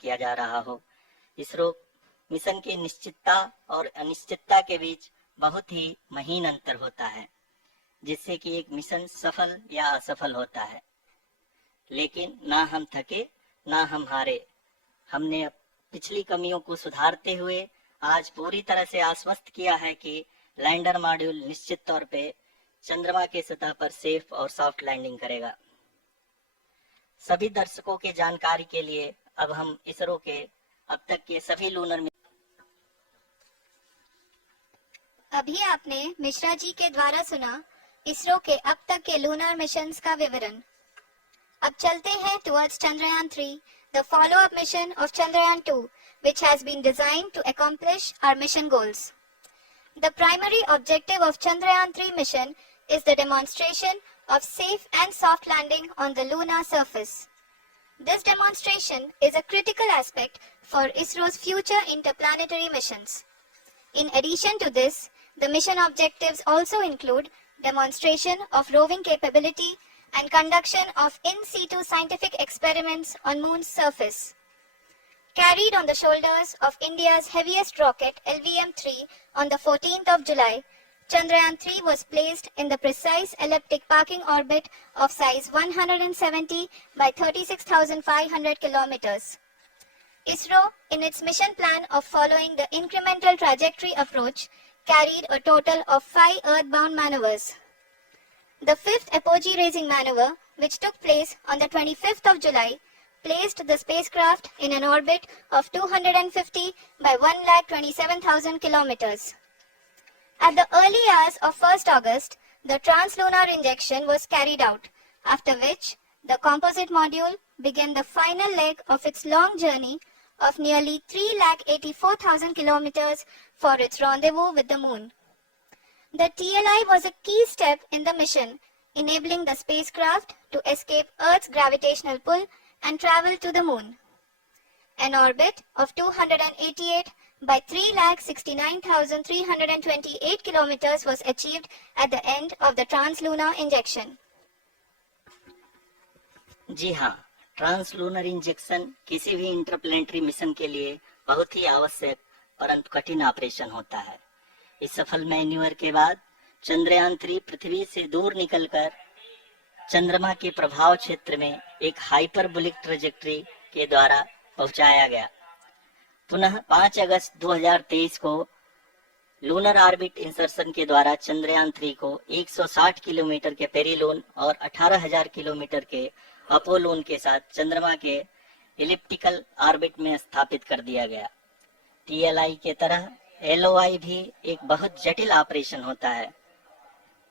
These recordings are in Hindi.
किया जा रहा हो। इसरो मिशन की निश्चितता और अनिश्चितता के बीच बहुत ही महीन अंतर होता है, जिससे कि एक मिशन सफल या असफल होता है। लेकिन ना हम थके ना हम हारे। हमने पिछली कमियों को सुधारते हुए आज पूरी तरह से आश्वस्त किया है कि लैंडर मॉड्यूल निश्चित तौर पे चंद्रमा के सतह पर सेफ और सॉफ्ट लैंडिंग करेगा। सभी दर्शकों के जानकारी के लिए अब हम इसरो के अब तक के सभी लूनर अभी आपने मिश्रा जी के द्वारा सुना इसरो के अब तक के लूनर मिशंस का विवरण। अब चलते हैं towards Chandrayaan 3, the follow-up mission of Chandrayaan 2, which has been designed to accomplish our mission goals. The primary objective of Chandrayaan 3 mission is the demonstration of safe and soft landing on the lunar surface. This demonstration is a critical aspect for ISRO's future interplanetary missions. In addition to this, the mission objectives also include demonstration of roving capability and conduction of in situ scientific experiments on Moon's surface. Carried on the shoulders of India's heaviest rocket LVM-3 on the 14th of July, Chandrayaan 3 was placed in the precise elliptic parking orbit of size 170 by 36,500 kilometers. ISRO, in its mission plan of following the incremental trajectory approach, carried a total of 5 earthbound maneuvers. The fifth apogee raising maneuver, which took place on the 25th of July, placed the spacecraft in an orbit of 250 by 1,27,000 kilometers. At the early hours of 1st August, the translunar injection was carried out, after which the composite module began the final leg of its long journey of nearly 3,84,000 kilometers for its rendezvous with the Moon. The TLI was a key step in the mission, enabling the spacecraft to escape Earth's gravitational pull and travel to the Moon. An orbit of 288 by 3,69,328 kilometers was achieved at the end of the translunar injection. जी हाँ, ट्रांसलूनर इंजेक्शन किसी भी इंटरप्लेनेटरी मिशन के लिए बहुत ही आवश्यक परंतु कठिन ऑपरेशन होता है। इस सफल मैन्यूवर के बाद चंद्रयान 3 पृथ्वी से दूर निकलकर चंद्रमा के प्रभाव क्षेत्र में एक हाइपरबोलिक ट्रेजेक्टरी के द्वारा पहुंचाया गया। पुनः 5 अगस्त 2023 को लूनर ऑर्बिट इंसर्शन के द्वारा चंद्रयान 3 को 160 किलोमीटर के पेरिलून और 18,000 किलोमीटर के अपोलून के साथ चंद्रमा के इलिप्टिकल ऑर्बिट में स्थापित कर दिया गया। टीएलआई के तरह एलओआई भी एक बहुत जटिल ऑपरेशन होता है।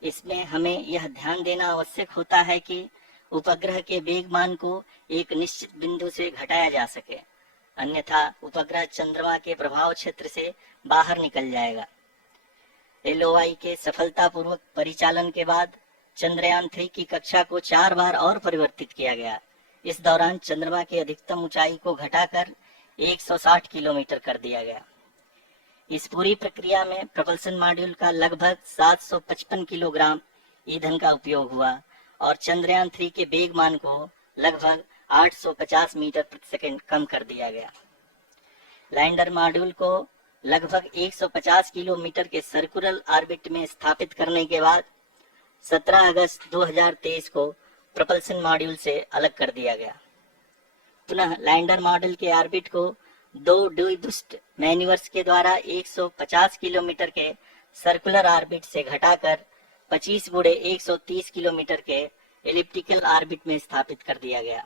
इसमें हमें यह ध्यान देना आवश्यक होता है कि उपग्रह के वेग मान को एक निश्चित बिंदु से घटाया जा सके, अन्यथा उपग्रह चंद्रमा के प्रभाव क्षेत्र से बाहर निकल जाएगा। एलओआई के सफलतापूर्वक परिचालन के बाद चंद्रयान 3 की कक्षा को 4 बार और परिवर्तित किया गया। इस दौरान चंद्रमा की अधिकतम ऊंचाई को घटाकर 160 किलोमीटर कर दिया गया। इस पूरी प्रक्रिया में प्रपल्सन मॉड्यूल का लगभग 755 किलोग्राम ईंधन का उपयोग हुआ और चंद्रयान 3 के वेग मान को लगभग 850 मीटर प्रति सेकंड कम कर दिया गया। लैंडर मॉड्यूल को लगभग 150 किलोमीटर के सर्कुलर ऑर्बिट में स्थापित करने के बाद 17 अगस्त 2023 को प्रपल्सन मॉड्यूल से अलग कर दिया गया। पुनः लैंडर मॉड्यूल के ऑर्बिट को 2 द्विदुष्ट मैन्यूवर्स के द्वारा 150 किलोमीटर के सर्कुलर ऑर्बिट से घटाकर 25 गुणे 130 किलोमीटर के एलिप्टिकल ऑर्बिट में स्थापित कर दिया गया।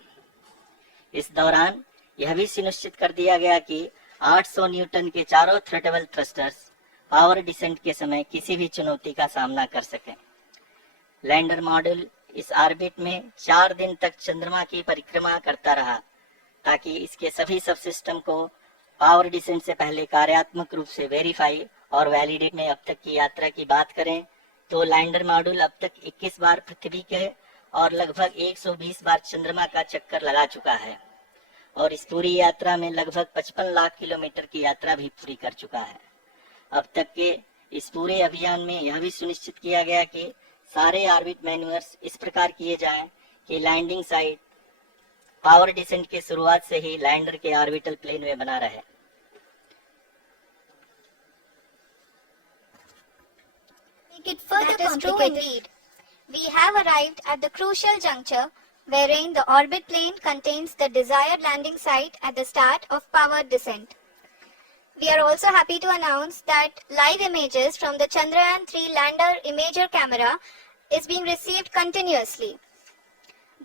इस दौरान यह भी सुनिश्चित कर दिया गया कि 800 न्यूटन के चारों थ्रटेबल थ्रस्टर्स पावर डिसेंट के समय किसी भी चुनौती का सामना कर सकें। लैंडर मॉड्यूल इस ऑर्बिट में 4 दिन तक चंद्रमा की परिक्रमा करता रहा ताकि इसके सभी सबसिस्टम को पावर डिसेंट से पहले कार्यात्मक रूप से वेरीफाई और वैलिडेट में। अब तक की यात्रा की बात करें तो लैंडर मॉड्यूल अब तक 21 बार पृथ्वी के और लगभग 120 बार चंद्रमा का चक्कर लगा चुका है और इस पूरी यात्रा में लगभग 55 लाख किलोमीटर की यात्रा भी पूरी कर चुका है। अब तक के इस पूरे अभियान में यह भी सुनिश्चित किया गया कि सारे ऑर्बिट मैन्यूवर्स इस प्रकार किए जाएं कि लैंडिंग साइट पावर डिसेंट की शुरुआत से ही लैंडर के ऑर्बिटल प्लेन में बना रहे। Make it further complicated. Indeed. We have arrived at the crucial juncture wherein the orbit plane contains the desired landing site at the start of powered descent. We are also happy to announce that live images from the Chandrayaan-3 lander imager camera is being received continuously.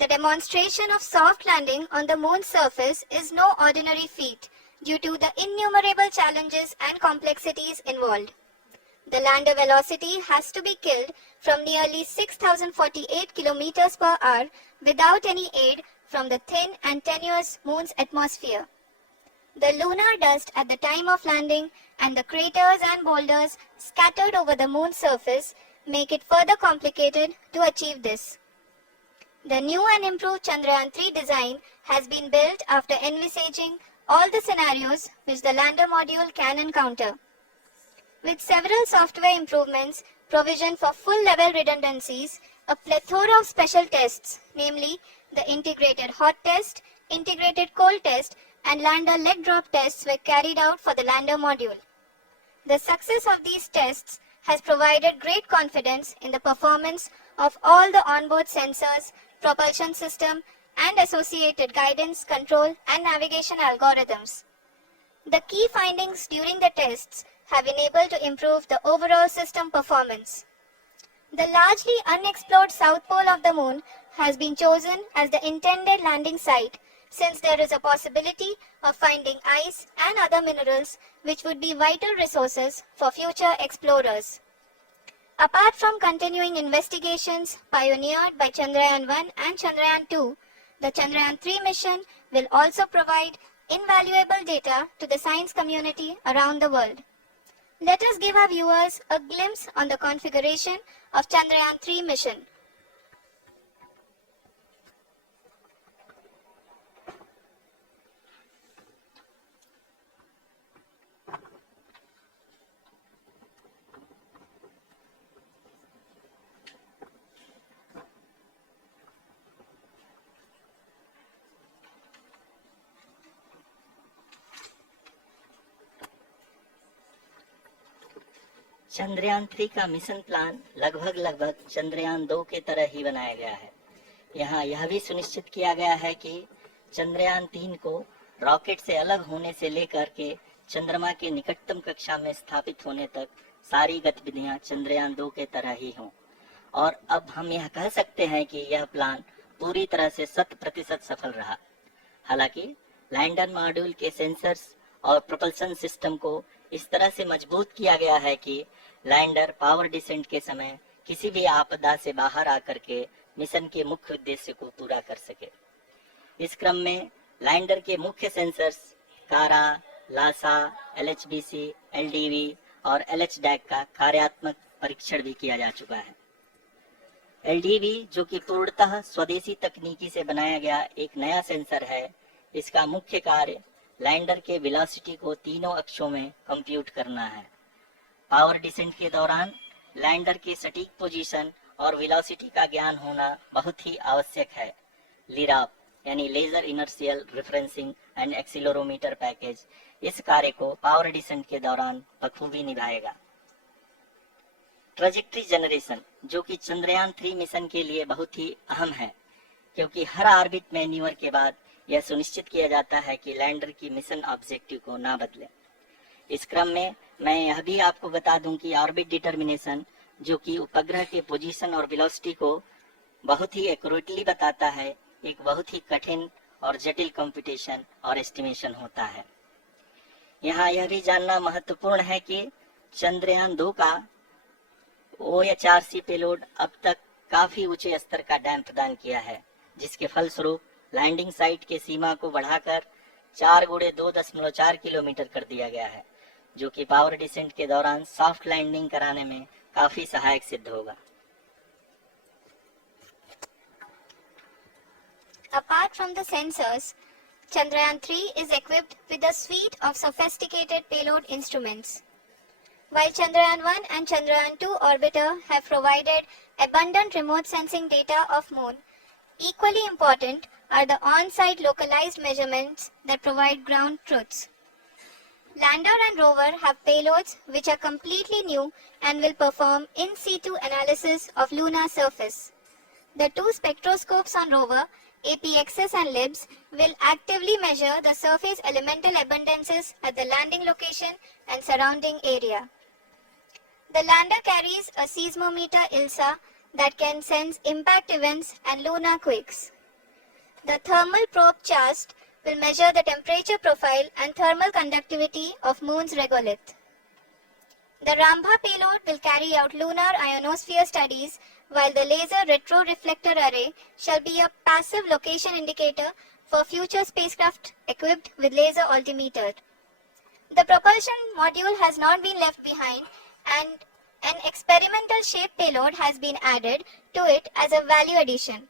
The demonstration of soft landing on the moon's surface is no ordinary feat due to the innumerable challenges and complexities involved. The lander velocity has to be killed from nearly 6,048 kilometers per hour without any aid from the thin and tenuous moon's atmosphere. The lunar dust at the time of landing and the craters and boulders scattered over the moon's surface make it further complicated to achieve this. The new and improved Chandrayaan-3 design has been built after envisaging all the scenarios which the lander module can encounter. With several software improvements, provision for full-level redundancies, a plethora of special tests, namely the integrated hot test, integrated cold test, and lander leg drop tests were carried out for the lander module. The success of these tests has provided great confidence in the performance of all the onboard sensors, propulsion system, and associated guidance, control, and navigation algorithms. The key findings during the tests have enabled to improve the overall system performance. The largely unexplored south pole of the moon has been chosen as the intended landing site, since there is a possibility of finding ice and other minerals which would be vital resources for future explorers. Apart from continuing investigations pioneered by Chandrayaan-1 and Chandrayaan-2, the Chandrayaan-3 mission will also provide invaluable data to the science community around the world. Let us give our viewers a glimpse on the configuration of Chandrayaan-3 mission. Chandrayaan 3 का मिशन प्लान लगभग चंद्रयान 2 के तरह ही बनाया गया है। यहाँ यह भी सुनिश्चित किया गया है कि चंद्रयान 3 को रॉकेट से अलग होने से लेकर के चंद्रमा के निकटतम कक्षा में स्थापित होने तक सारी गतिविधियां चंद्रयान 2 के तरह ही हों। और अब हम यह कह सकते हैं कि यह प्लान पूरी तरह से 100% सफल रहा। हालांकि लैंडर मॉड्यूल के सेंसर्स और प्रोपल्शन सिस्टम को इस तरह से मजबूत किया गया है कि लैंडर पावर डिसेंट के समय किसी भी आपदा से बाहर आकर के मिशन के मुख्य उद्देश्य को पूरा कर सके। इस क्रम में लैंडर के मुख्य सेंसर्स कारा, लासा, LHBC, LDV और LHDAC का कार्यात्मक परीक्षण भी किया जा चुका है। LDV जो कि पूर्णतः स्वदेशी तकनीकी से बनाया गया एक नया सेंसर है, इसका मुख्य कार्य लैंडर के वेलोसिटी को तीनों अक्षों में कंप्यूट करना है। पावर डिसेंट के दौरान लैंडर की सटीक पोजीशन और वेलोसिटी का ज्ञान होना बहुत ही आवश्यक है। लिराप यानी laser inertial referencing and accelerometer package इस कार्य को पावर डिसेंट के दौरान बखूबी निभाएगा। ट्रैजेक्टरी जनरेशन जो कि चंद्रयान 3 मिशन के लिए बहुत ही अहम है, क्योंकि हर ऑर्बिट मैन्यूवर के बाद यह सुनिश्चित किया जाता है कि लैंडर की मिशन ऑब्जेक्टिव को ना बदले। इस क्रम में मैं यह भी आपको बता दूं कि ऑर्बिट डिटर्मिनेशन जो कि उपग्रह के पोजीशन और वेलोसिटी को बहुत ही एक्यूरेटली बताता है, एक बहुत ही कठिन और जटिल कंप्यूटेशन और एस्टिमेशन होता है। यहाँ यह भी जानना महत्वपूर्ण है कि चंद्रयान 2 का OHRC पेलोड अब तक काफी ऊंचे स्तर का डैम प्रदान किया है, जिसके फलस्वरूप लैंडिंग साइट के सीमा को बढ़ाकर 4 × 2.4 किलोमीटर कर दिया गया है, जो कि पावर डिसेंट के दौरान सॉफ्ट लैंडिंग कराने में काफी सहायक सिद्ध होगा। Apart from the sensors, Chandrayaan-3 is equipped with a suite of sophisticated payload instruments. While Chandrayaan-1 and Chandrayaan-2 orbiter have provided abundant remote sensing data of Moon, equally important are the on-site localized measurements that provide ground truths. Lander and rover have payloads which are completely new and will perform in situ analysis of lunar surface. The two spectroscopes on rover, APXS and LIBS, will actively measure the surface elemental abundances at the landing location and surrounding area. The lander carries a seismometer ILSA that can sense impact events and lunar quakes. The thermal probe CHAST will measure the temperature profile and thermal conductivity of Moon's regolith. The Rambha payload will carry out lunar ionosphere studies, while the laser retroreflector array shall be a passive location indicator for future spacecraft equipped with laser altimeter. The propulsion module has not been left behind, and an experimental shape payload has been added to it as a value addition.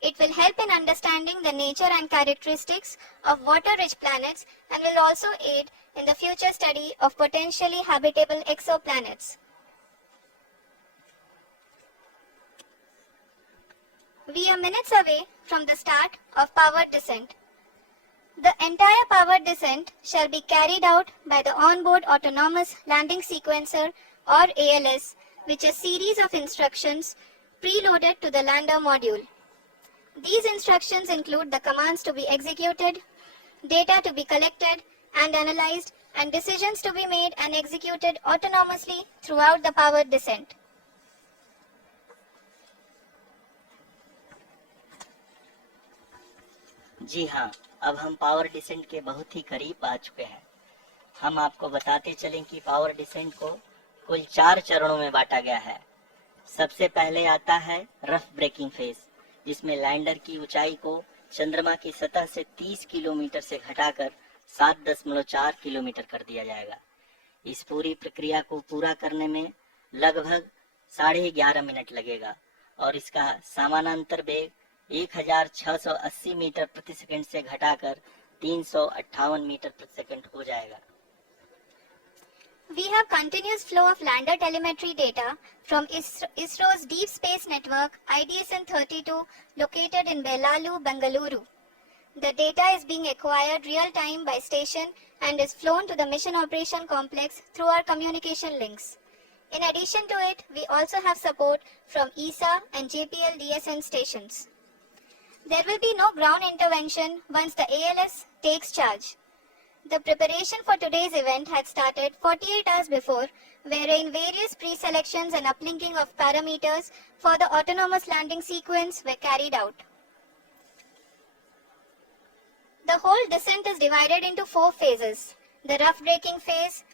It will help in understanding the nature and characteristics of water-rich planets and will also aid in the future study of potentially habitable exoplanets. We are minutes away from the start of powered descent. The entire powered descent shall be carried out by the onboard autonomous landing sequencer or ALS, which is a series of instructions preloaded to the lander module. These instructions include the commands to be executed, data to be collected and analyzed, and decisions to be made and executed autonomously throughout the powered descent. जी हाँ, अब हम पावर डिसेंट के बहुत ही करीब आ चुके हैं। हम आपको बताते चलें कि पावर डिसेंट को कुल 4 चरणों में बांटा गया है। सबसे पहले आता है रफ ब्रेकिंग फेज, जिसमें लैंडर की ऊंचाई को चंद्रमा की सतह से 30 किलोमीटर से घटाकर 7.4 किलोमीटर कर दिया जाएगा। इस पूरी प्रक्रिया को पूरा करने में लगभग 11.5 मिनट लगेगा और इसका समानांतर वेग 1680 मीटर प्रति सेकंड से घटाकर 358 मीटर प्रति सेकंड हो जाएगा। We have continuous flow of lander telemetry data from ISRO's Deep Space Network IDSN-32 located in Belalu, Bengaluru. The data is being acquired real-time by station and is flown to the Mission Operation Complex through our communication links. In addition to it, we also have support from ESA and JPL DSN stations. There will be no ground intervention once the ALS takes charge. The preparation for today's event had started 48 hours before, wherein various pre-selections and uplinking of parameters for the autonomous landing sequence were carried out. The whole descent is divided into 4 phases: the rough braking phase,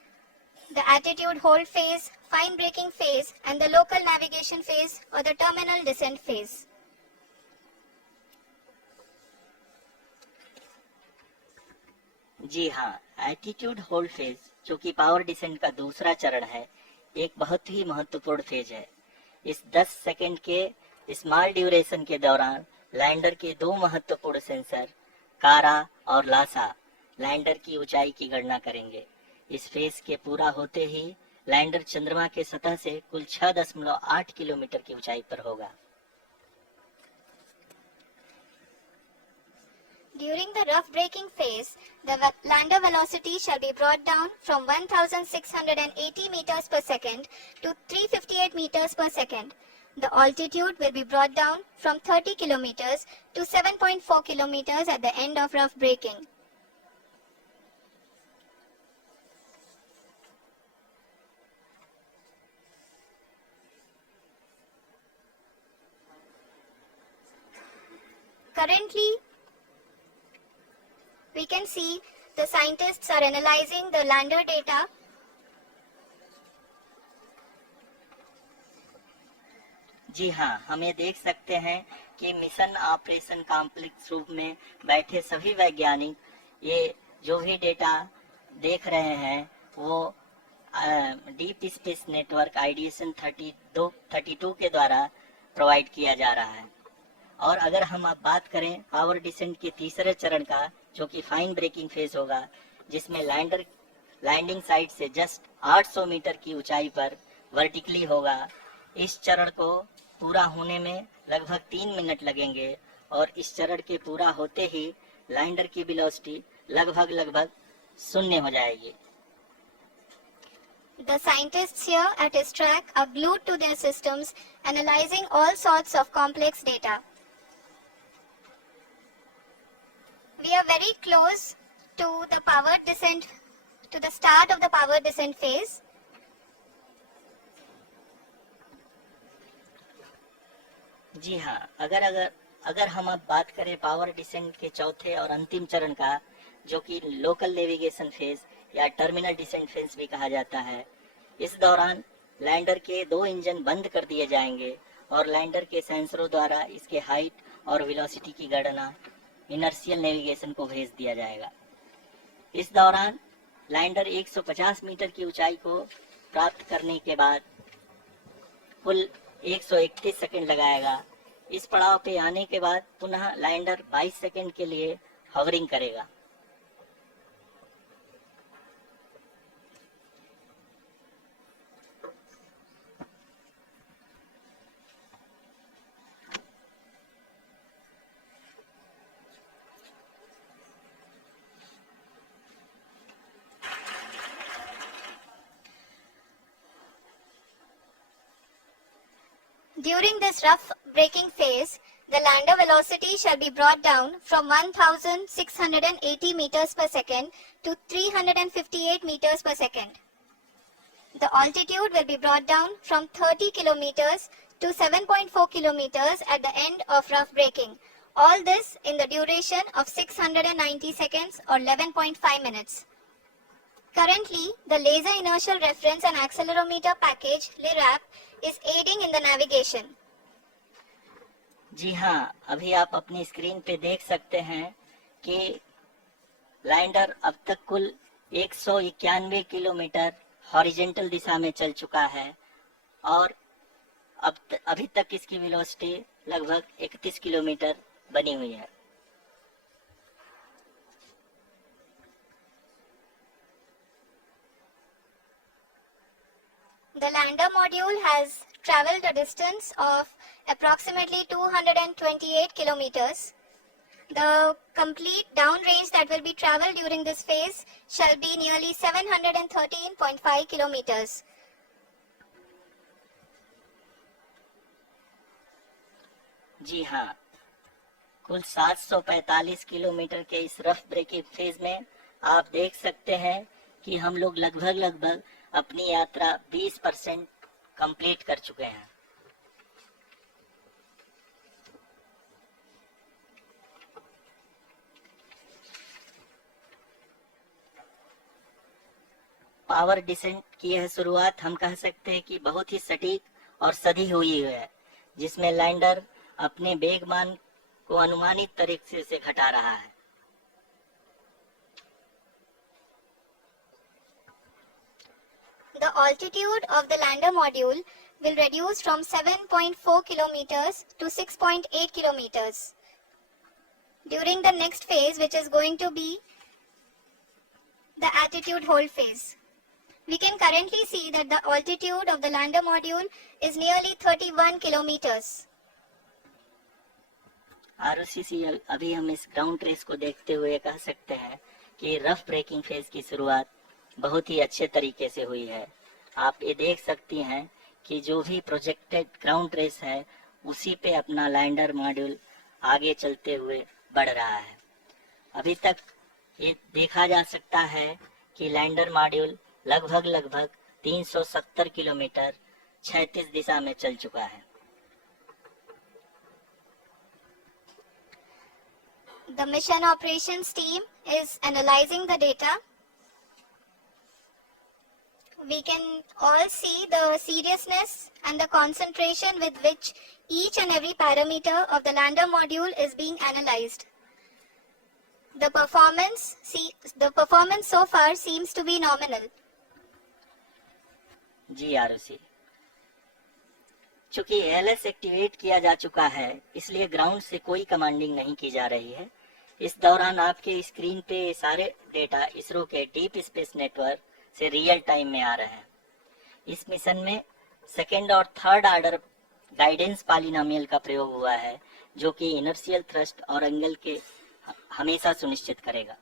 the attitude hold phase, fine braking phase, and the local navigation phase or the terminal descent phase. जी हाँ, एटीट्यूड होल्ड फेज, जो कि पावर डिसेंट का दूसरा चरण है, एक बहुत ही महत्वपूर्ण फेज है। इस 10 सेकंड के स्मॉल ड्यूरेशन के दौरान लैंडर के 2 महत्वपूर्ण सेंसर कारा और लासा लैंडर की ऊंचाई की गणना करेंगे। इस फेज के पूरा होते ही लैंडर चंद्रमा के सतह से कुल 6.8 किलोमीटर की ऊंचाई पर होगा। During the rough braking phase, the lander velocity shall be brought down from 1680 meters per second to 358 meters per second. The altitude will be brought down from 30 kilometers to 7.4 kilometers at the end of rough braking. Currently, we can see the scientists are analyzing the lander data. जी हाँ, हमें देख सकते हैं कि मिशन ऑपरेशन कॉम्प्लेक्स रूप में बैठे सभी वैज्ञानिक ये जो भी डेटा देख रहे हैं वो डीप स्पेस नेटवर्क IDSN 32 के द्वारा प्रोवाइड किया जा रहा है। और अगर हम अब बात करें पावर डिसेंट के तीसरे चरण का, जो कि फाइन ब्रेकिंग फेज होगा, जिसमें लैंडर लैंडिंग साइट से जस्ट 800 मीटर की ऊंचाई पर वर्टिकली होगा। इस चरण को पूरा होने में लगभग 3 मिनट लगेंगे और इस चरण के पूरा होते ही लैंडर की वेलोसिटी लगभग 0 हो जाएगी। The scientists here at ISRAC are glued to their systems, analyzing all sorts of complex data. We are very close to the powered descent, to the start of the powered descent phase. जी हाँ, अगर हम अब बात करें पावर डिसेंट के चौथे और अंतिम चरण का, जो कि लोकल नेविगेशन फेज या टर्मिनल डिसेंट फेज भी कहा जाता है, इस दौरान लैंडर के 2 इंजन बंद कर दिए जाएंगे और लैंडर के सेंसरों द्वारा इसके हाइट और वेलोसिटी की गणना इनर्शियल नेविगेशन को भेज दिया जाएगा। इस दौरान लैंडर 150 मीटर की ऊंचाई को प्राप्त करने के बाद कुल 131 सेकंड लगाएगा। इस पड़ाव पे आने के बाद पुनः लैंडर 22 सेकंड के लिए हवरिंग करेगा। During this rough braking phase, the lander velocity shall be brought down from 1680 meters per second to 358 meters per second. The altitude will be brought down from 30 kilometers to 7.4 kilometers at the end of rough braking. All this in the duration of 690 seconds or 11.5 minutes. Currently, the Laser Inertial Reference and Accelerometer package (LIRAP) is aiding in the navigation. जी हाँ, अभी आप अपनी स्क्रीन पे देख सकते हैं कि लैंडर अब तक कुल 191 किलोमीटर हॉरिजेंटल दिशा में चल चुका है और अभी तक इसकी वेलोसिटी लगभग 31 किलोमीटर बनी हुई है। The lander module has traveled a distance of approximately 228 kilometers. The complete downrange that will be traveled during this phase shall be nearly 713.5 kilometers. जी हाँ, कुल 745 किलोमीटर के इस रफ ब्रेकिंग फेज में आप देख सकते हैं कि हम लोग लगभग अपनी यात्रा 20% कंप्लीट कर चुके हैं। पावर डिसेंट की यह शुरुआत हम कह सकते हैं कि बहुत ही सटीक और सधी हुई है, जिसमें लैंडर अपने वेगमान को अनुमानित तरीके से घटा रहा है। The altitude of the lander module will reduce from 7.4 kilometers to 6.8 kilometers. During the next phase, which is going to be the attitude hold phase. We can currently see that the altitude of the lander module is nearly 31 kilometers. ROCC अभी हम इस ग्राउंड ट्रेस को देखते हुए कह सकते हैं कि रफ ब्रेकिंग फेज की शुरुआत बहुत ही अच्छे तरीके से हुई है। आप ये देख सकती हैं कि जो भी प्रोजेक्टेड ग्राउंड ट्रेस है उसी पे अपना लैंडर मॉड्यूल आगे चलते हुए बढ़ रहा है। अभी तक ये देखा जा सकता है कि लैंडर मॉड्यूल लगभग 370 किलोमीटर 36 दिशा में चल चुका है। The mission operations team is analyzing the data. We can all see the seriousness and the concentration with which each and every parameter of the lander module is being analyzed. The performance so far seems to be nominal. जी आरुषि, चूंकि एलएस एक्टिवेट किया जा चुका है इसलिए ग्राउंड से कोई कमांडिंग नहीं की जा रही है। इस दौरान आपके स्क्रीन पे सारे डेटा इसरो के डीप स्पेस नेटवर्क से रियल टाइम में आ रहे हैं। इस मिशन में सेकेंड और थर्ड ऑर्डर गाइडेंस पॉलिनोमियल का प्रयोग हुआ है, जो कि इनर्शियल थ्रस्ट और एंगल के हमेशा सुनिश्चित करेगा।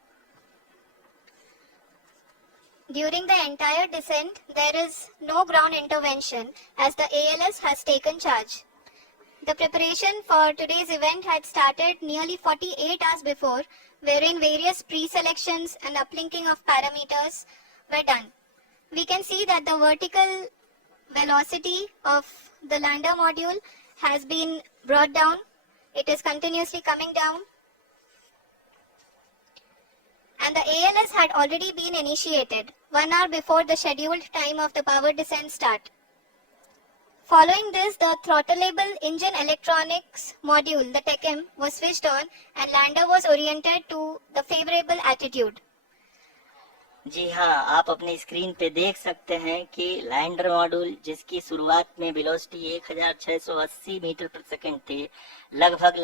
During the entire descent, there is no ground intervention as the ALS has taken charge. The preparation for today's event had started nearly 48 hours before, wherein various pre-selections and uplinking of parameters were done. We can see that the vertical velocity of the lander module has been brought down. It is continuously coming down. And the ALS had already been initiated 1 hour before the scheduled time of the power descent start. Following this, the throttleable engine electronics module, the TECM, was switched on and lander was oriented to the favorable attitude. जी हाँ, आप अपने स्क्रीन पे देख सकते हैं कि लैंडर मॉड्यूल जिसकी शुरुआत में वेलोसिटी 1680 मीटर पर सेकंड थी, लगभग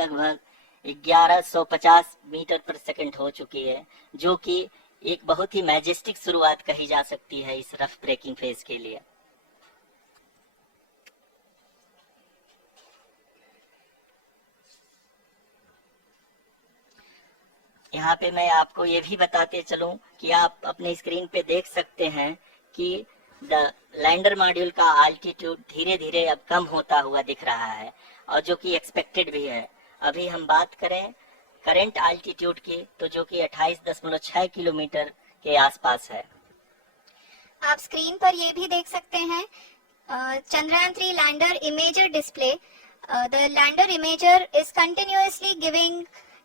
1150 मीटर पर सेकंड हो चुकी है, जो कि एक बहुत ही मैजेस्टिक शुरुआत कही जा सकती है इस रफ ब्रेकिंग फेज के लिए। यहाँ पे मैं आपको ये भी बताते चलूं कि आप अपने स्क्रीन पे देख सकते हैं कि द लैंडर मॉड्यूल का आल्टीट्यूड धीरे धीरे अब कम होता हुआ दिख रहा है, और जो कि एक्सपेक्टेड भी है। अभी हम बात करें करंट आल्टीट्यूड की, तो जो कि 28.6 किलोमीटर के आसपास है। आप स्क्रीन पर ये भी देख सकते हैं Chandrayaan 3 lander imager display. The lander imager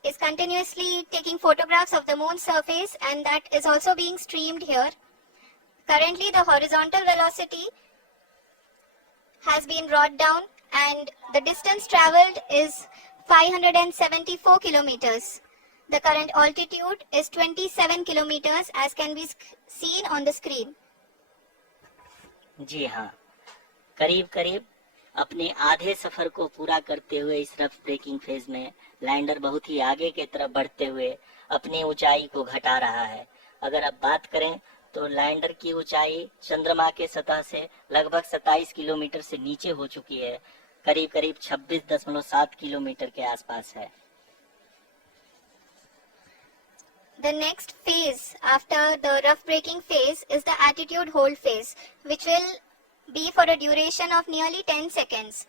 is continuously taking photographs of the moon's surface, and that is also being streamed here. Currently the horizontal velocity has been brought down and the distance traveled is 574 kilometers. The current altitude is 27 kilometers as can be seen on the screen. जी हाँ, करीब अपने आधे सफर को पूरा करते हुए इस रफ ब्रेकिंग फेज में लैंडर बहुत ही आगे की तरफ बढ़ते हुए अपनी ऊंचाई को घटा रहा है। अगर आप बात करें तो लैंडर की ऊंचाई चंद्रमा के सतह से लगभग 27 किलोमीटर से नीचे हो चुकी है, करीब 26.7 किलोमीटर के आसपास है। The next phase after the rough braking phase is the attitude hold phase, which will be for a duration of nearly 10 seconds.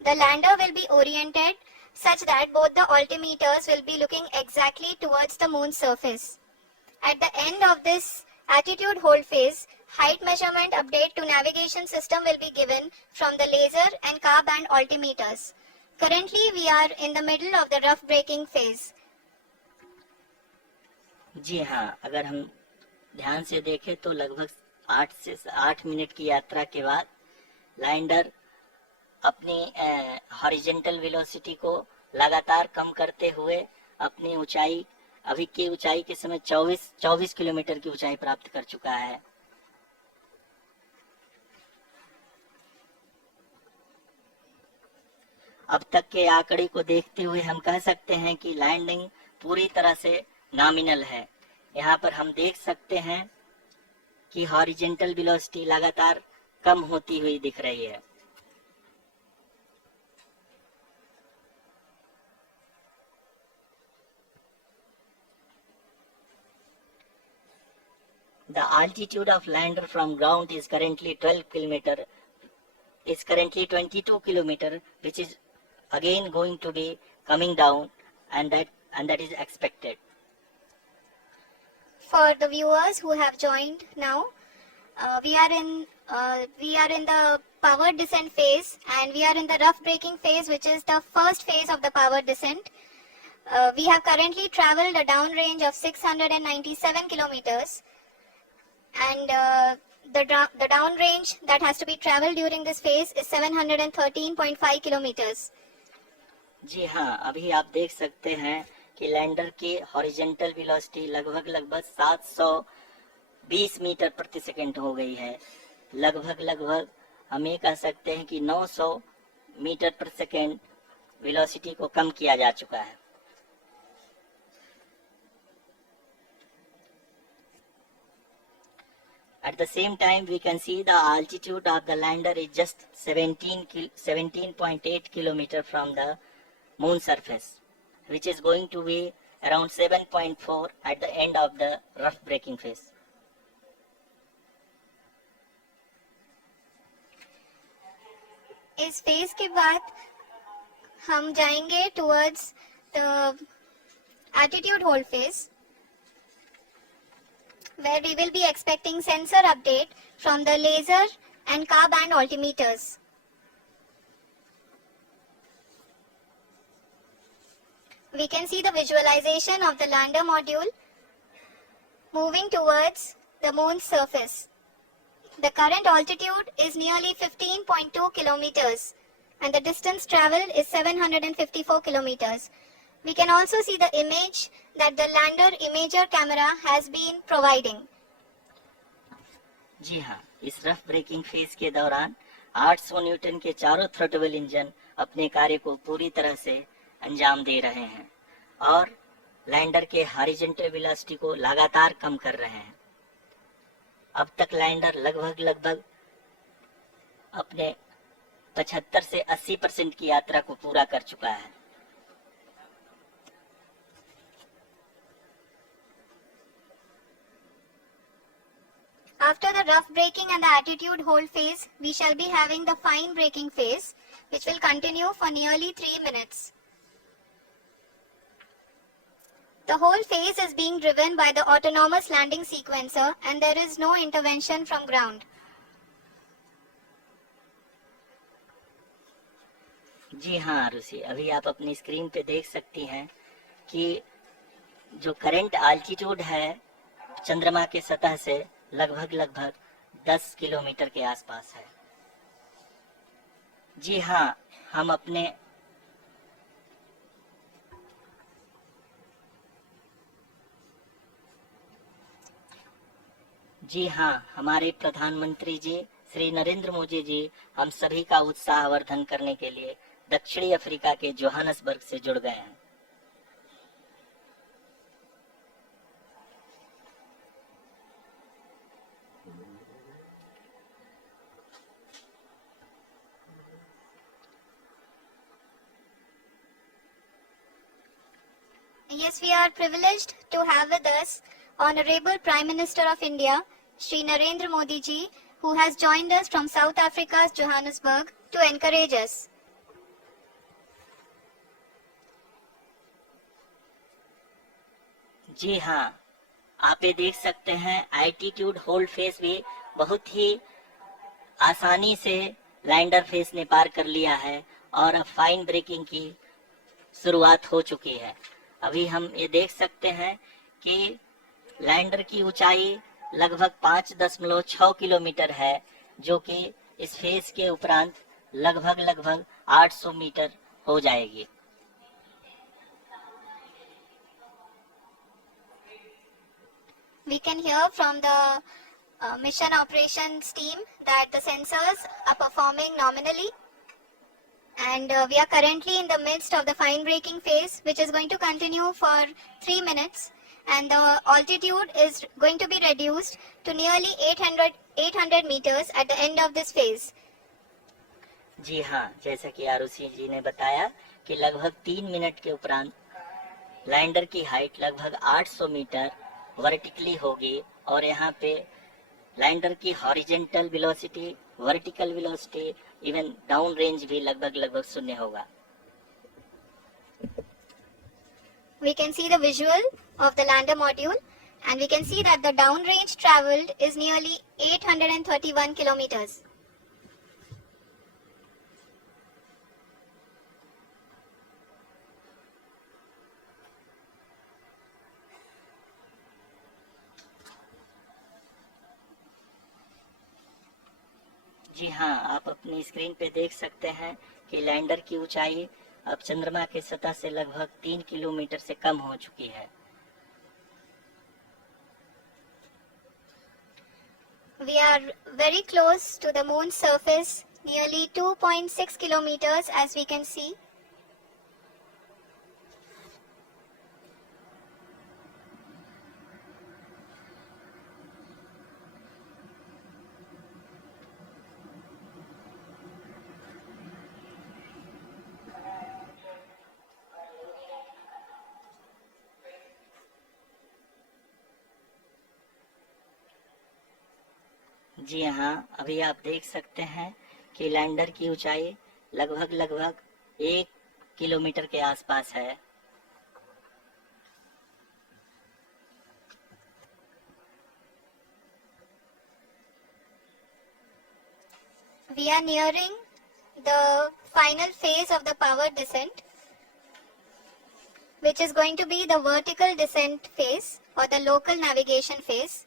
The lander will be oriented such that both the altimeters will be looking exactly towards the moon's surface. At the end of this attitude hold phase, height measurement update to navigation system will be given from the laser and car band altimeters. Currently we are in the middle of the rough braking phase. जी हाँ, अगर हम ध्यान से देखें तो लगभग 8 मिनट की यात्रा के बाद लैंडर अपनी हॉरिजॉन्टल वेलोसिटी को लगातार कम करते हुए अपनी ऊंचाई, अभी की ऊंचाई के समय 24 किलोमीटर की ऊंचाई प्राप्त कर चुका है। अब तक के आंकड़े को देखते हुए हम कह सकते हैं कि लैंडिंग पूरी तरह से नॉमिनल है। यहाँ पर हम देख सकते हैं कि हॉरिजॉन्टल वेलोसिटी लगातार कम होती हुई दिख रही है। The altitude of lander from ground is currently 22 kilometer, which is again going to be coming down, and that is expected. For the viewers who have joined now, we are in the power descent phase, and we are in the rough braking phase, which is the first phase of the power descent. We have currently traveled a downrange of 697 kilometers, and the downrange that has to be traveled during this phase is 713.5 kilometers. जी हाँ, अभी आप देख सकते हैं कि लैंडर की हॉरिजॉन्टल वेलोसिटी लगभग 720 मीटर प्रति सेकंड हो गई है। लगभग हम ये कह सकते हैं कि 900 मीटर प्रति सेकंड वेलोसिटी को कम किया जा चुका है। At the same time, we can see the altitude of the lander is just 17.8 kilometer from the moon surface, which is going to be around 7.4 at the end of the rough braking phase. इस फेज के बाद हम जाएंगे towards the attitude hold phase, where we will be expecting sensor update from the laser and car band altimeters. We can see the visualization of the lander module moving towards the moon's surface. The current altitude is nearly 15.2 kilometers and the distance traveled is 754 kilometers. We can also see the image that the lander imager camera has been providing. जी हाँ, इस रफ ब्रेकिंग फेज के दौरान 800 न्यूटन के चारों थ्रोटल इंजन अपने कार्य को पूरी तरह से अंजाम दे रहे हैं और लैंडर के हॉरिजॉन्टल वेलोसिटी को लगातार कम कर रहे हैं। अब तक लैंडर लगभग अपने 75 से 80% की यात्रा को पूरा कर चुका है। After the rough braking and the attitude hold phase, we shall be having the fine braking phase, which will continue for nearly 3 minutes. The whole phase is being driven by the autonomous landing sequencer and there is no intervention from ground. जी हाँ आरुषि, अभी आप अपनी स्क्रीन पे देख सकती हैं कि जो करंट आल्टीट्यूड है चंद्रमा के सतह से लगभग 10 किलोमीटर के आसपास है। जी हाँ, हमारे प्रधानमंत्री जी श्री नरेंद्र मोदी जी हम सभी का उत्साहवर्धन करने के लिए दक्षिणी अफ्रीका के जोहानसबर्ग से जुड़ गए हैं। Yes, we are privileged to have with us Honorable Prime Minister of India, Shri Narendra Modi ji, who has joined us from South Africa's Johannesburg to encourage us. जी हाँ, आप ये देख सकते हैं एल्टीट्यूड होल्ड फेस भी बहुत ही आसानी से लैंडर फेस ने पार कर लिया है और अब फाइन ब्रेकिंग की शुरुआत हो चुकी है। अभी हम ये देख सकते हैं कि लैंडर की ऊंचाई लगभग 5.6 किलोमीटर है, जो कि इस फेस के उपरांत लगभग 800 मीटर हो जाएगी। We can hear from the mission operations team that the sensors are performing nominally, and we are currently in the midst of the fine braking phase, which is going to continue for 3 minutes, and the altitude is going to be reduced to nearly 800 meters at the end of this phase. जी हाँ, जैसा कि आरुषि जी ने बताया कि लगभग 3 मिनट के उपरांत लैंडर की हाइट लगभग 800 मीटर वर्टिकली होगी और यहाँ पे लैंडर की horizontal velocity, vertical velocity, even down range भी लगभग शून्य होगा। We can see the visual of the lander module, and we can see that the down range traveled is nearly 831 kilometers. जी हाँ, आप अपनी स्क्रीन पे देख सकते हैं कि लैंडर की ऊंचाई अब चंद्रमा के सतह से लगभग 3 किलोमीटर से कम हो चुकी है। We are very close to the moon's surface, nearly 2.6 kilometers as we can see. जी हाँ, अभी आप देख सकते हैं कि लैंडर की ऊंचाई लगभग 1 किलोमीटर के आसपास है। We are nearing the final phase of the powered descent, which is going to be the vertical descent phase or the local navigation phase.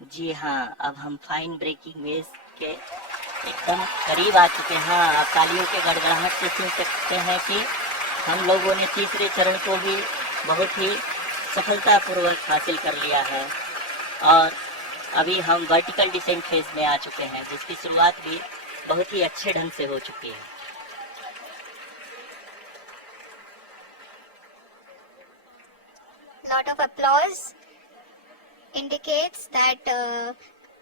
जी हाँ, अब हम फाइन ब्रेकिंग वेव के एकदम करीब आ चुके हैं। हाँ, आप तालियों के गड़गड़ाहट से सुन सकते हैं कि हम लोगों ने तीसरे चरण को भी बहुत ही सफलतापूर्वक हासिल कर लिया है और अभी हम वर्टिकल डिसेंट फेज में आ चुके हैं, जिसकी शुरुआत भी बहुत ही अच्छे ढंग से हो चुकी है। Lot of applause indicates that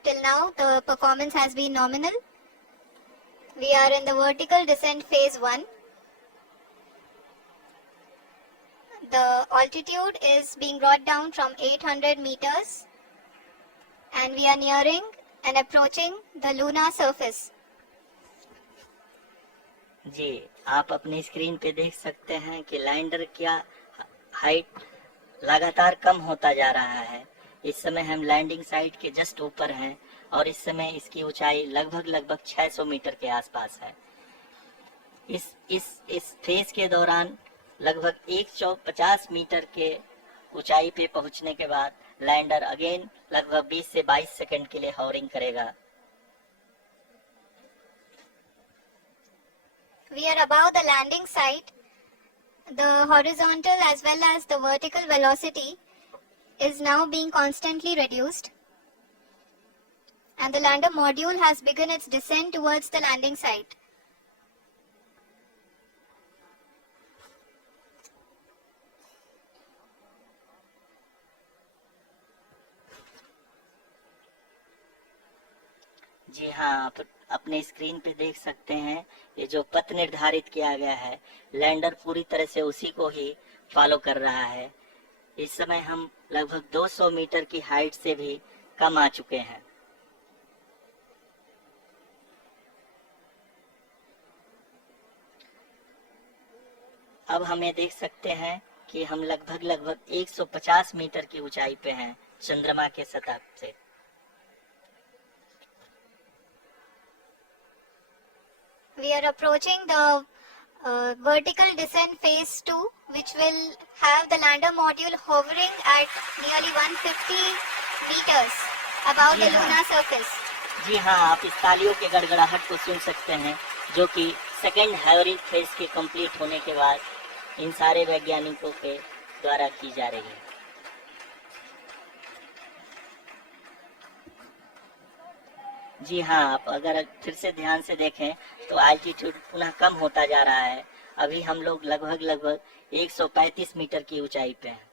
till now the performance has been nominal. We are in the vertical descent phase 1. The altitude is being brought down from 800 meters and we are nearing and approaching the lunar surface. जी, आप अपनी स्क्रीन पे देख सकते हैं कि लैंडर का हाइट लगातार कम होता जा रहा है। इस समय हम लैंडिंग साइट के जस्ट ऊपर हैं और इस समय इसकी ऊंचाई लगभग 600 मीटर के आसपास है। इस फेज के दौरान लगभग 150 मीटर के ऊंचाई पे पहुंचने के बाद लैंडर अगेन लगभग 20 से 22 सेकंड के लिए हॉवरिंग करेगा। We are above the landing site. The horizontal as well as the vertical velocity is now being constantly reduced and the lander module has begun its descent towards the landing site. जी हाँ, आप अपने स्क्रीन पे देख सकते हैं ये जो पथ निर्धारित किया गया है, लैंडर पूरी तरह से उसी को ही फॉलो कर रहा है। इस समय हम लगभग 200 मीटर की हाइट से भी कम आ चुके हैं। अब हमें देख सकते हैं कि हम लगभग 150 मीटर की ऊंचाई पे हैं चंद्रमा के सतह से। We are approaching the vertical descent phase 2, which will have the lander module hovering at nearly 150 meters above the lunar surface. जी हाँ, आप इस तालियों के गड़गड़ाहट को सुन सकते हैं, जो कि सेकेंड हैवरिंग फेज के कंप्लीट होने के बाद इन सारे वैज्ञानिकों के द्वारा की जा रही है। जी हाँ, आप अगर फिर से ध्यान से देखें तो एल्टीट्यूड पुनः कम होता जा रहा है। अभी हम लोग लगभग 135 मीटर की ऊंचाई पे हैं।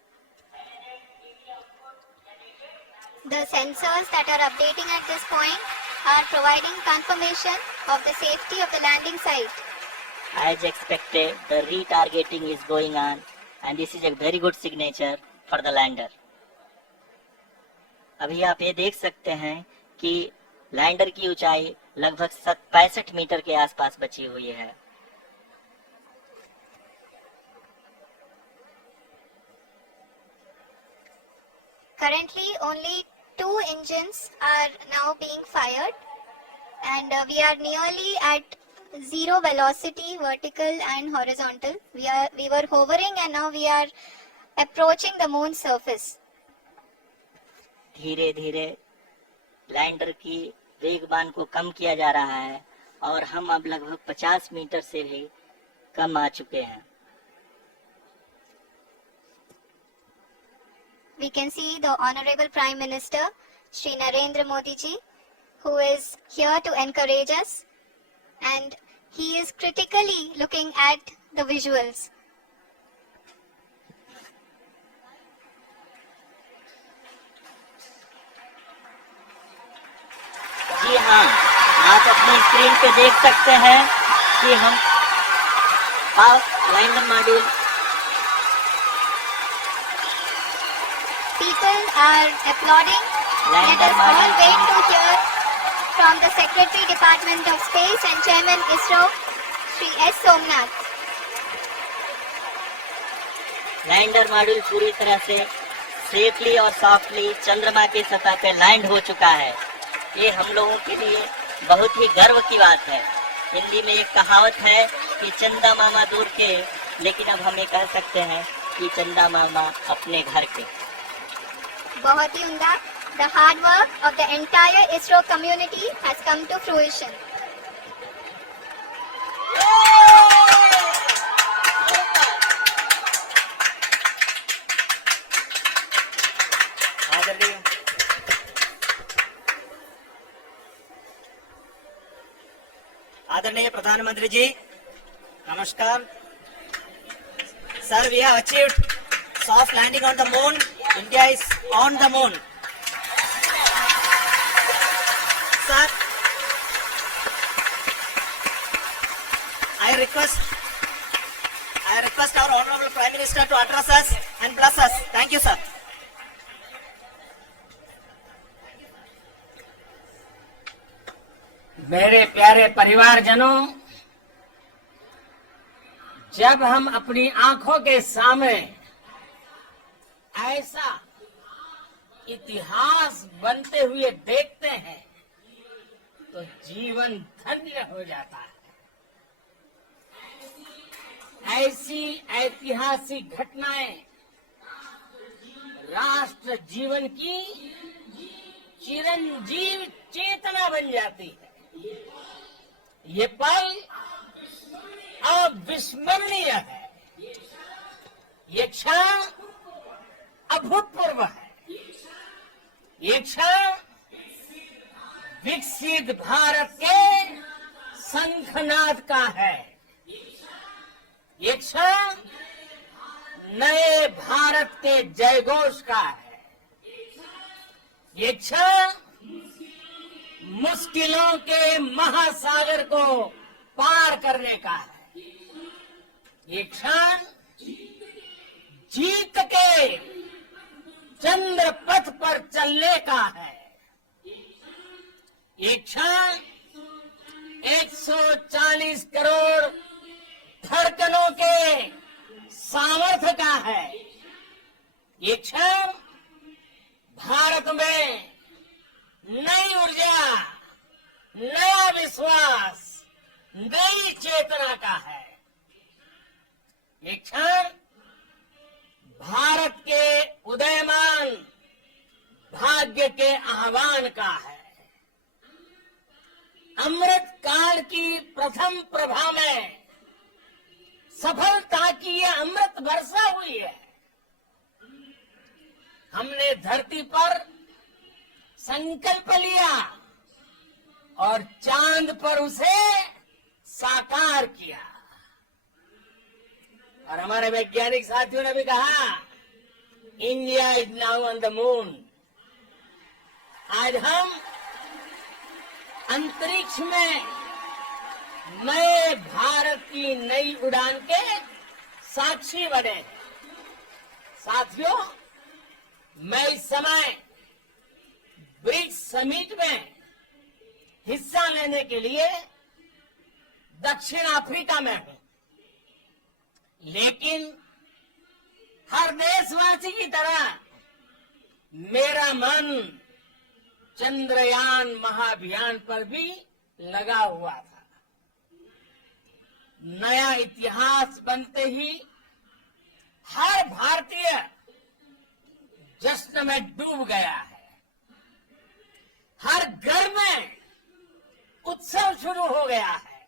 The sensors that are updating at this point are providing confirmation of the safety of the landing site. As expected, the retargeting is going on and this is a very good signature for the lander. अभी आप ये देख सकते हैं कि लैंडर की ऊंचाई लगभग 65 मीटर के आसपास बची हुई है। Currently, only 2 engines are now being fired, and we are nearly at zero velocity, vertical and horizontal. We were hovering, and now we are approaching the moon's surface. धीरे धीरे लैंडर की वेगबान को कम किया जा रहा है और हम अब लगभग 50 मीटर से भी कम आ चुके हैं। We can see the Honorable Prime Minister, Shri Narendra Modi ji, who is here to encourage us, and he is critically looking at the visuals. जी हाँ, आप अपनी स्क्रीन पे देख सकते हैं कि हम lander module People are applauding. Let us all wait to hear from the Secretary Department of Space and Chairman ISRO, Shri S. Somnath. Lander module पूरी तरह से सेफली और सॉफ्टली चंद्रमा की सतह पे लैंड हो चुका है। ये हम लोगों के लिए बहुत ही गर्व की बात है। हिंदी में एक कहावत है कि चंदा मामा दूर के, लेकिन अब हम ये कह सकते हैं कि चंदा मामा अपने घर के। बहुत ही उम्दा। The hard work of the entire ISRO community has come to fruition. आदरणीय प्रधानमंत्री जी, नमस्कार। Sir, we have achieved soft landing on the moon. India is on the moon. Sir, I request our Honorable Prime Minister to address us and bless us. Thank you, sir. मेरे प्यारे परिवारजनों, जब हम अपनी आंखों के सामने ऐसा इतिहास बनते हुए देखते हैं तो जीवन धन्य हो जाता है। ऐसी ऐतिहासिक घटनाएं राष्ट्र जीवन की चिरंजीव चेतना बन जाती है। ये पल अविस्मरणीय है। ये क्षण अभूतपूर्व है। ये क्षण विकसित भारत के शंखनाद का है। ये क्षण नए भारत के जयघोष का है। ये क्षण मुश्किलों के महासागर को पार करने का है। ये क्षण जीत के चंद्र पथ पर चलने का है। ये क्षण 140 करोड़ धड़कनों के सामर्थ्य का है। ये क्षण भारत में नई ऊर्जा, नया विश्वास, नई चेतना का है। ये क्षण भारत के उदयमान भाग्य के आह्वान का है। अमृत काल की प्रथम प्रभा में सफलता की ये अमृत वर्षा हुई है। हमने धरती पर संकल्प लिया और चांद पर उसे साकार किया। और हमारे वैज्ञानिक साथियों ने भी कहा, India is now on the moon. आज हम अंतरिक्ष में नए भारत की नई उड़ान के साक्षी बने। साथियों, मैं इस समय ब्रिक्स समिट में हिस्सा लेने के लिए दक्षिण अफ्रीका में हूं, लेकिन हर देशवासी की तरह मेरा मन चंद्रयान महाअभियान पर भी लगा हुआ था। नया इतिहास बनते ही हर भारतीय जश्न में डूब गया है। हर घर में उत्सव शुरू हो गया है।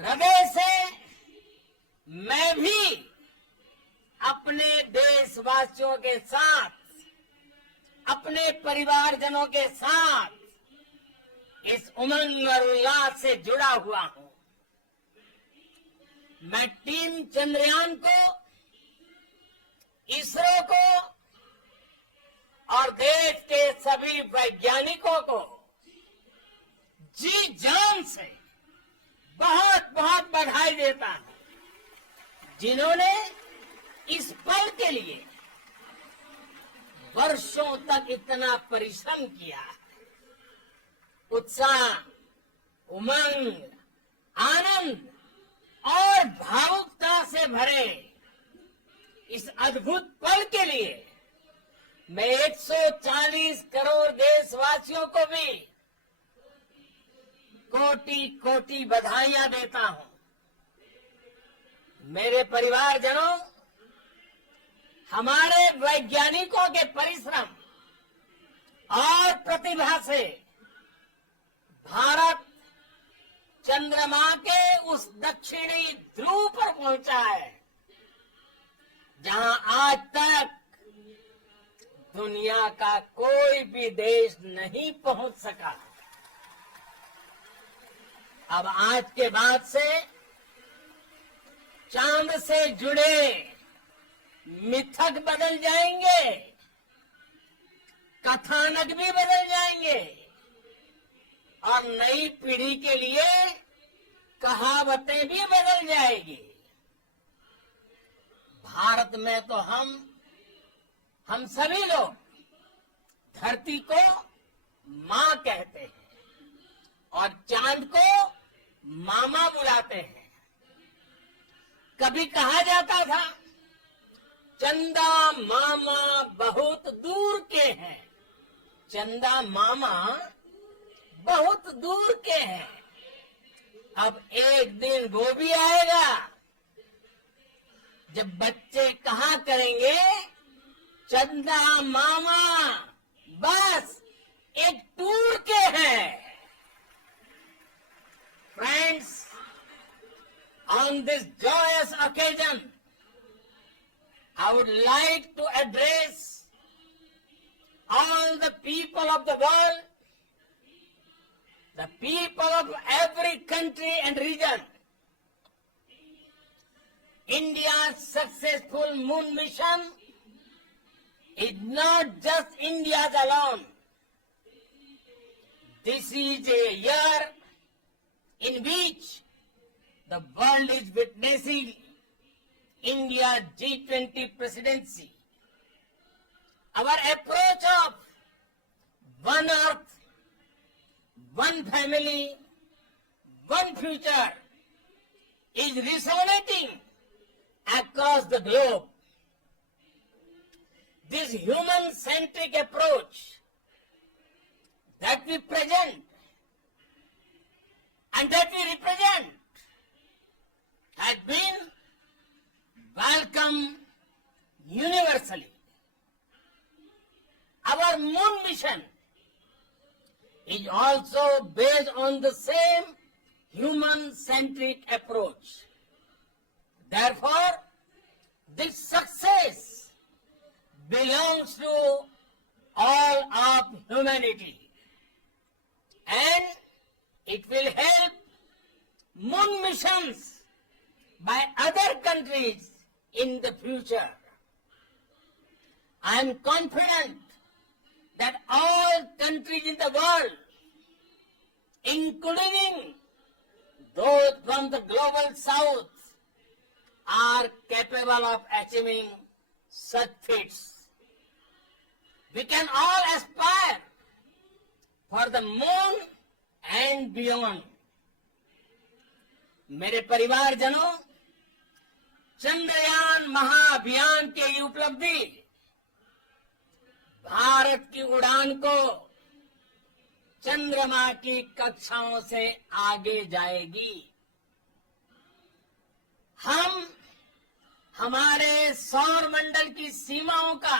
हृदय से मैं भी अपने देशवासियों के साथ, अपने परिवारजनों के साथ इस उमंग और उल्लास से जुड़ा हुआ हूं। मैं टीम चंद्रयान को, इसरो को और देश के सभी वैज्ञानिकों को जी जान से बहुत बहुत बधाई देता हूं, जिन्होंने इस पल के लिए वर्षों तक इतना परिश्रम किया है, उत्साह, उमंग, आनंद और भावुकता से भरे इस अद्भुत पल के लिए मैं 140 करोड़ देशवासियों को भी कोटि कोटि बधाइयां देता हूं। मेरे परिवारजनों, हमारे वैज्ञानिकों के परिश्रम और प्रतिभा से भारत चंद्रमा के उस दक्षिणी ध्रुव पर पहुंचा है जहां आज तक दुनिया का कोई भी देश नहीं पहुंच सका। अब आज के बाद से चांद से जुड़े मिथक बदल जाएंगे, कथानक भी बदल जाएंगे और नई पीढ़ी के लिए कहावतें भी बदल जाएगी। भारत में तो हम सभी लोग धरती को मां कहते हैं और चांद को मामा बुलाते हैं। कभी कहा जाता था चंदा मामा बहुत दूर के हैं, चंदा मामा बहुत दूर के हैं। अब एक दिन वो भी आएगा जब बच्चे कहा करेंगे चंदा मामा बस एक टूर के हैं। Friends, on this joyous occasion, I would like to address all the people of the world, the people of every country and region. India's successful moon mission is not just India's alone. This is a year in which the world is witnessing India's G20 presidency. Our approach of one earth, one family, one future is resonating across the globe. This human-centric approach that we present and that we represent has been welcomed universally. Our moon mission is also based on the same human-centric approach. Therefore, this success belongs to all of humanity, and it will help moon missions by other countries in the future. I am confident that all countries in the world, including those from the global south, are capable of achieving such feats. We can all aspire for the moon and beyond. मेरे परिवारजनों, चंद्रयान महाअभियान की ये उपलब्धि भारत की उड़ान को चंद्रमा की कक्षाओं से आगे जाएगी। हम हमारे सौर मंडल की सीमाओं का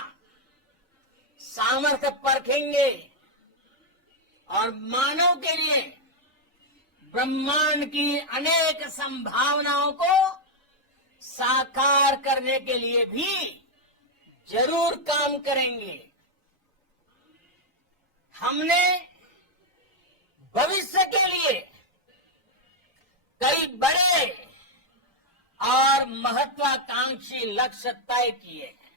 सामर्थ्य परखेंगे और मानव के लिए ब्रह्मांड की अनेक संभावनाओं को साकार करने के लिए भी जरूर काम करेंगे। हमने भविष्य के लिए कई बड़े और महत्वाकांक्षी लक्ष्य तय किए हैं।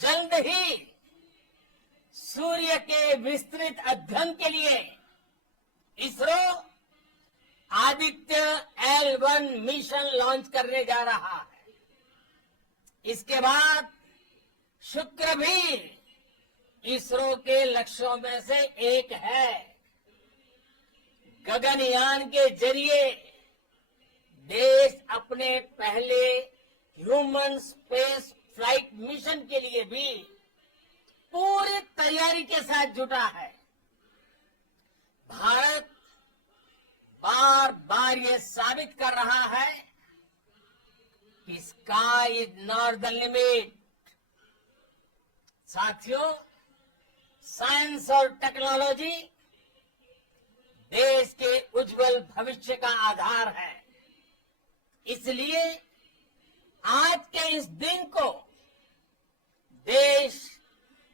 जल्द ही सूर्य के विस्तृत अध्ययन के लिए ISRO Aditya L1 mission launch करने जा रहा है। इसके बाद शुक्र भी इसरो के लक्ष्यों में से एक है। गगनयान के जरिए देश अपने पहले ह्यूमन स्पेस फ्लाइट मिशन के लिए भी पूरी तैयारी के साथ जुटा है। भारत बार बार ये साबित कर रहा है कि sky is not the limit. साथियों, साइंस और टेक्नोलॉजी देश के उज्जवल भविष्य का आधार है। इसलिए आज के इस दिन को देश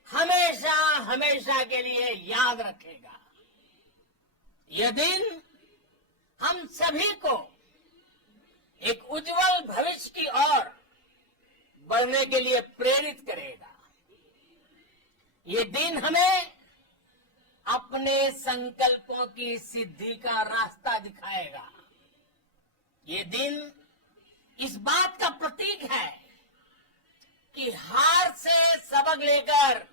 हमेशा हमेशा के लिए याद रखेगा। यह दिन हम सभी को एक उज्जवल भविष्य की ओर बढ़ने के लिए प्रेरित करेगा। ये दिन हमें अपने संकल्पों की सिद्धि का रास्ता दिखाएगा। ये दिन इस बात का प्रतीक है कि हार से सबक लेकर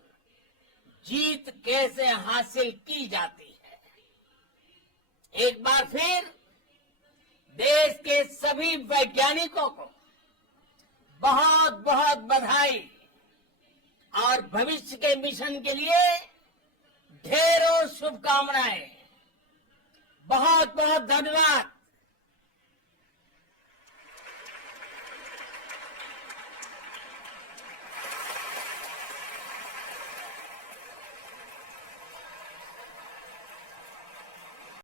जीत कैसे हासिल की जाती है। एक बार फिर देश के सभी वैज्ञानिकों को बहुत बहुत बधाई और भविष्य के मिशन के लिए ढेरों शुभकामनाएं। बहुत बहुत धन्यवाद।